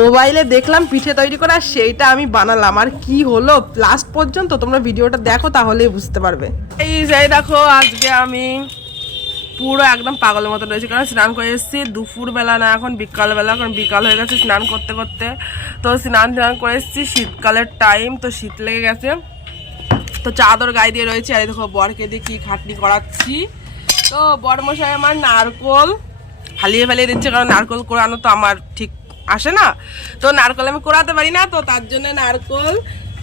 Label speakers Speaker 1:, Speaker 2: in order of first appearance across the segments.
Speaker 1: মোবাইলে দেখলাম পিঠে তৈরি করা, সেইটা আমি বানালাম। আর কি হলো? লাস্ট পর্যন্ত তোমরা ভিডিওটা দেখো, তাহলেই বুঝতে পারবে। এই যে দেখো, আজকে আমি পুরো একদম পাগলের মতো রয়েছে, কারণ স্নান করে এসেছি। দুপুরবেলা না, এখন বিকালবেলা এখন বিকাল হয়ে গেছে স্নান করতে করতে। তো স্নান স্নান করে এসেছি, শীতকালের টাইম তো শীত লেগে গেছে। তো চাদর গায়ে দিয়ে রয়েছে, আর দেখো বরকে দিয়ে কী খাটনি করাচ্ছি। তো বরমশাই আমার নারকোল ফালিয়ে ফালিয়ে দিচ্ছে, কারণ নারকোল কোরানো তো আমার ঠিক আসে না? তো নারকোল আমি কোরাতে পারি না, তো তার জন্য নারকোল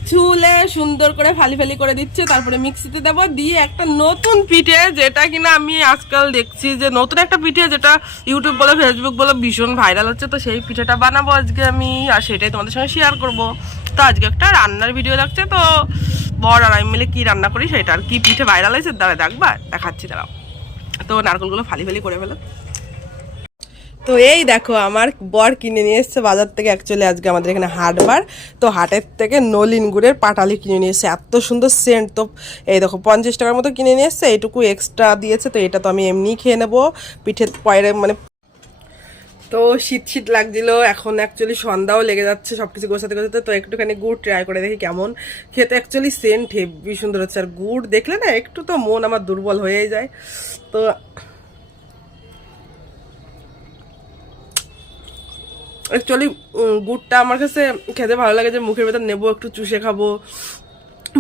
Speaker 1: চুলে সুন্দর করে ফালি ফালি করে দিচ্ছে। তারপরে মিক্সিতে দেবো, দিয়ে একটা নতুন পিঠে, যেটা কিনা আমি আজকাল দেখছি যে নতুন একটা পিঠে, যেটা ইউটিউব বলে ফেসবুক বলে, ভীষণ ভাইরাল হচ্ছে। তো সেই পিঠেটা বানাবো আজকে আমি, আর সেটাই তোমাদের সঙ্গে শেয়ার করব। তো আজকে একটা রান্নার ভিডিও দেখছে তো বর আর আমি মিলে কি রান্না করি সেটা আর কি পিঠে ভাইরাল হয়েছে দাঁড়া দেখবা, দেখাচ্ছি, দাঁড়াও। তো নারকলগুলো ফালি ফালি করে ফেলো। তো এই দেখো, আমার বর কিনে নিয়ে এসছে বাজার থেকে অ্যাকচুয়ালি আজকে আমাদের এখানে হাটবার। তো হাটের থেকে নলিন গুড়ের পাটালি কিনে নিয়ে এসছে। এত সুন্দর সেন্ট তো। এই দেখো, পঞ্চাশ টাকার মতো কিনে নিয়ে এসছে, এইটুকু এক্সট্রা দিয়েছে, তো এটা তো আমি এমনি খেয়ে নেব। পিঠের পয়রে মানে তো শীত শীত লাগছিল, এখন অ্যাকচুয়ালি সন্ধ্যাও লেগে যাচ্ছে সব কিছু গোছাতে গোছাতে। তো একটুখানি গুড় ট্রাই করে দেখি কেমন। খেতে অ্যাকচুয়ালি সেন্ট হেভি সুন্দর হচ্ছে। আর গুড় দেখলে না, একটু তো মন আমার দুর্বল হয়েই যায়। তো অ্যাকচুয়ালি গুড়টা আমার কাছে খেতে ভালো লাগে যে মুখের ভেতর নেব, একটু চুষে খাব।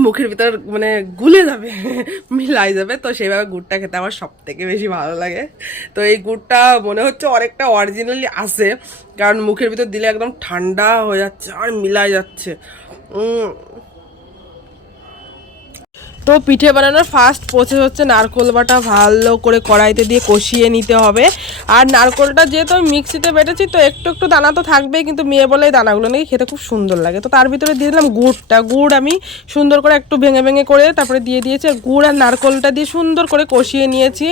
Speaker 1: মুখের ভিতর মানে গুলে যাবে, মিলাই যাবে। তো সেইভাবে গুড়টা খেতে আমার সব থেকে বেশি ভালো লাগে। তো এই গুড়টা মনে হচ্ছে অনেকটা অরিজিনালি আছে, কারণ মুখের ভিতর দিলে একদম ঠান্ডা হয়ে যাচ্ছে আর মিলাই যাচ্ছে। তো পিঠে বানানোর ফার্স্ট প্রসেস হচ্ছে নারকোল বাটা ভালো করে কড়াইতে দিয়ে কষিয়ে নিতে হবে। আর নারকোলটা যেহেতু আমি মিক্সিতে বেটেছি তো একটু একটু দানা তো থাকবেই কিন্তু মেয়ে বলে এই দানাগুলো নাকি খেতে খুব সুন্দর লাগে। তো তার ভিতরে দিয়ে দিলাম গুড়টা। গুড় আমি সুন্দর করে একটু ভেঙে ভেঙে করে তারপরে দিয়ে দিয়েছি। আর গুড় আর নারকোলটা দিয়ে সুন্দর করে কষিয়ে নিয়েছি।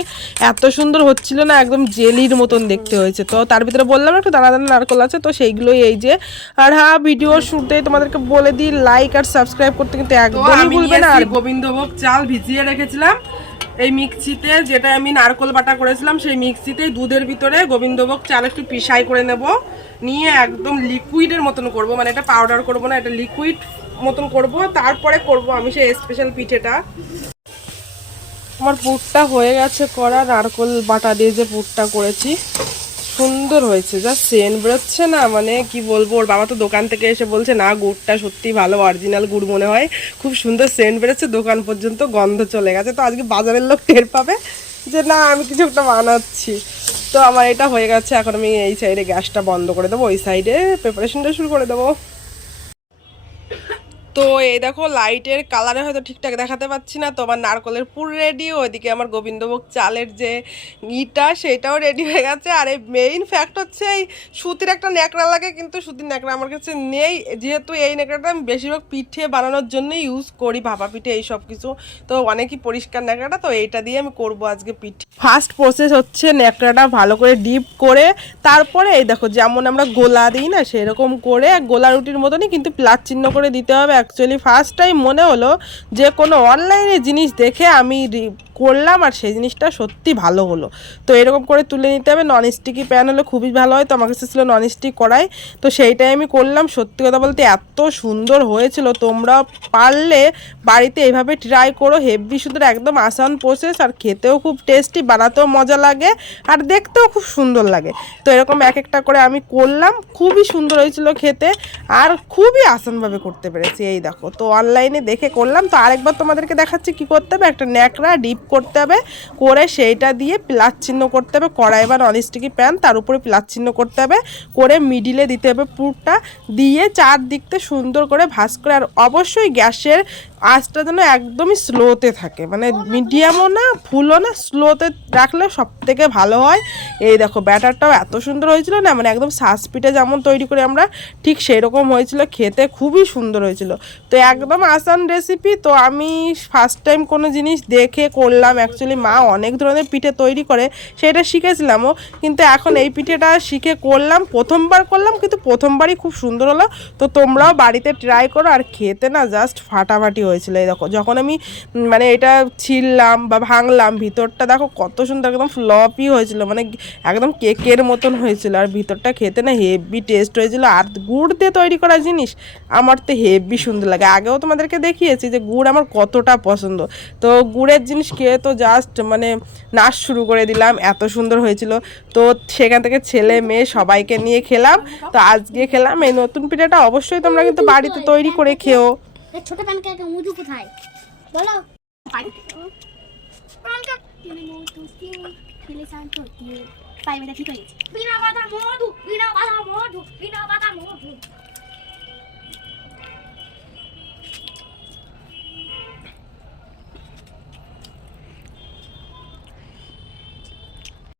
Speaker 1: এত সুন্দর হচ্ছিল না একদম জেলির মতন দেখতে হয়েছে। তো তার ভিতরে বললাম একটু দানা দানা নারকোল আছে তো সেইগুলোই এই যে। আর হ্যাঁ ভিডিও শুরুতেই তোমাদেরকে বলে দিই লাইক আর সাবস্ক্রাইব করতে কিন্তু একদমই ভুলবে না। আর গোবিন্দভোগ চাল ভিজিয়ে রেখেছিলাম। এই মিক্সিতে যেটা আমি নারকোল বাটা করেছিলাম, সেই মিক্সিতে দুধের ভিতরে গোবিন্দভোগ চাল একটু পিসাই করে নেব। নিয়ে একদম লিকুইডের মতন করব মানে এটা পাউডার করব না, এটা লিকুইড মতন করব। তারপরে করব আমি সেই স্পেশাল পিঠেটা। আমার পুরটা হয়ে গেছে করা নারকোল বাটা দিয়ে যে পুরটা করেছি। সুন্দর হয়েছে যা সেন বেরোচ্ছে না মানে কি বলব, ওর বাবা তো দোকান থেকে এসে বলছে, না, গুড়টা সত্যি ভালো অরিজিনাল গুড় মনে হয়। খুব সুন্দর সেন্ট বেরোচ্ছে, দোকান পর্যন্ত গন্ধ চলে গেছে। তো আজকে বাজারের লোক টের পাবে যে, না, আমি কিছু একটা বানাচ্ছি। তো আমার এটা হয়ে গেছে, এখন আমি এই সাইডে গ্যাসটা বন্ধ করে দেবো, ওই সাইডে প্রিপারেশনটা শুরু করে দেবো। তো এই দেখো লাইটের কালারে হয়তো ঠিকঠাক দেখাতে পাচ্ছি না, তো আমার নারকলের পুর রেডি ওইদিকে আমার গোবিন্দভোগ চালের যে ইটা, সেটাও রেডি হয়ে গেছে। আর এই মেইন ফ্যাক্ট হচ্ছে এই সুতির একটা ন্যাকড়া লাগে, কিন্তু সুতির ন্যাকড়া আমার কাছে নেই। যেহেতু এই ন্যাকড়াটা আমি বেশিরভাগ পিঠে বানানোর জন্য ইউজ করি, ভাপা পিঠে এই সব কিছু। তো অনেকই পরিষ্কার ন্যাকড়াটা, তো এইটা দিয়ে আমি করব আজকে পিঠে। ফার্স্ট প্রসেস হচ্ছে ন্যাকড়াটা ভালো করে ডিপ করে, তারপরে এই দেখো যেমন আমরা গোলা দিই না, সেরকম করে গোলা রুটির মতনই কিন্তু প্লাস চিহ্ন করে দিতে হবে। অ্যাকচুয়ালি ফার্স্ট টাইম মনে হলো যে কোনো অনলাইনে জিনিস দেখে আমি করলাম আর সেই জিনিসটা সত্যি ভালো হলো। তো এরকম করে তুলে নিতে হবে। নন স্টিকি প্যান হলে খুবই ভালো হয়। তো আমার কাছে ছিল নন স্টিক কড়াই। তো সেইটাই আমি করলাম। সত্যি কথা বলতে এত সুন্দর হয়েছিল। তোমরা পারলে বাড়িতে এইভাবে ট্রাই করো। হেভি সুন্দর একদম আসান প্রসেস আর খেতেও খুব টেস্টি বানাতেও মজা লাগে আর দেখতেও খুব সুন্দর লাগে। তো এরকম এক একটা করে আমি করলাম। খুবই সুন্দর হয়েছিল খেতে আর খুবই আসানভাবে করতে পেরেছি। এই দেখো, তো অনলাইনে দেখে করলাম। তো আরেকবার তোমাদেরকে দেখাচ্ছি কি করতে হবে। একটা ন্যাকড়া ডিপ করতে হবে, করে সেইটা দিয়ে প্লাস চিহ্ন করতে হবে, কড়াই বা ননস্টিকি প্যান তার উপরে প্লাস চিহ্ন করতে হবে, করে মিডিলে দিতে হবে পুরটা, দিয়ে চারদিকতে সুন্দর করে ভাস করে, আর অবশ্যই গ্যাসের আঁচটা যেন একদমই স্লোতে থাকে। মানে মিডিয়ামও না ফুলও না স্লোতে রাখলে সব থেকে ভালো হয়। এই দেখো ব্যাটারটাও এত সুন্দর হয়েছিল না মানে একদম সাসপিটে যেমন তৈরি করে আমরা ঠিক সেই রকম হয়েছিল, খেতে খুবই সুন্দর হয়েছিল। তো একদম আসান রেসিপি তো আমি ফার্স্ট টাইম কোনো জিনিস দেখে করলাম। অ্যাকচুয়ালি মা অনেক ধরনের পিঠে তৈরি করে, সেটা শিখেছিলামও কিন্তু এখন এই পিঠেটা শিখে করলাম, প্রথমবার করলাম, কিন্তু প্রথমবারই খুব সুন্দর হলো। তো তোমরাও বাড়িতে ট্রাই করো, আর খেতে না জাস্ট ফাটাফাটি হয়েছিল। এই দেখো, যখন আমি মানে এটা ছিললাম বা ভাঙলাম, ভিতরটা দেখো কত সুন্দর, একদম ফ্লপই হয়েছিল মানে একদম কেকের মতন হয়েছিল। আর ভিতরটা খেতে না হেভি টেস্ট হয়েছিল। আর গুড় দিয়ে তৈরি করা জিনিস আমার তো হেভি সুন্দর লাগে। আগেও তোমাদেরকে দেখিয়েছি যে গুড় আমার কতটা পছন্দ। তো গুড়ের জিনিস খেয়ে তো জাস্ট মানে নাচ শুরু করে দিলাম, এত সুন্দর হয়েছিল। তো সেখান থেকে ছেলে মেয়ে সবাইকে নিয়ে খেলাম। তো আজকে খেলাম এই নতুন পিঠাটা। অবশ্যই তোমরা কিন্তু বাড়িতে তৈরি করে খেও।
Speaker 2: এই ছোট প্যানকে মধু কোথায়? বলো। পাইবে ঠিক হয়ে গেছে। বিনা বাধা মধু বিনা বাধা মধু বিনা বাধা মধু।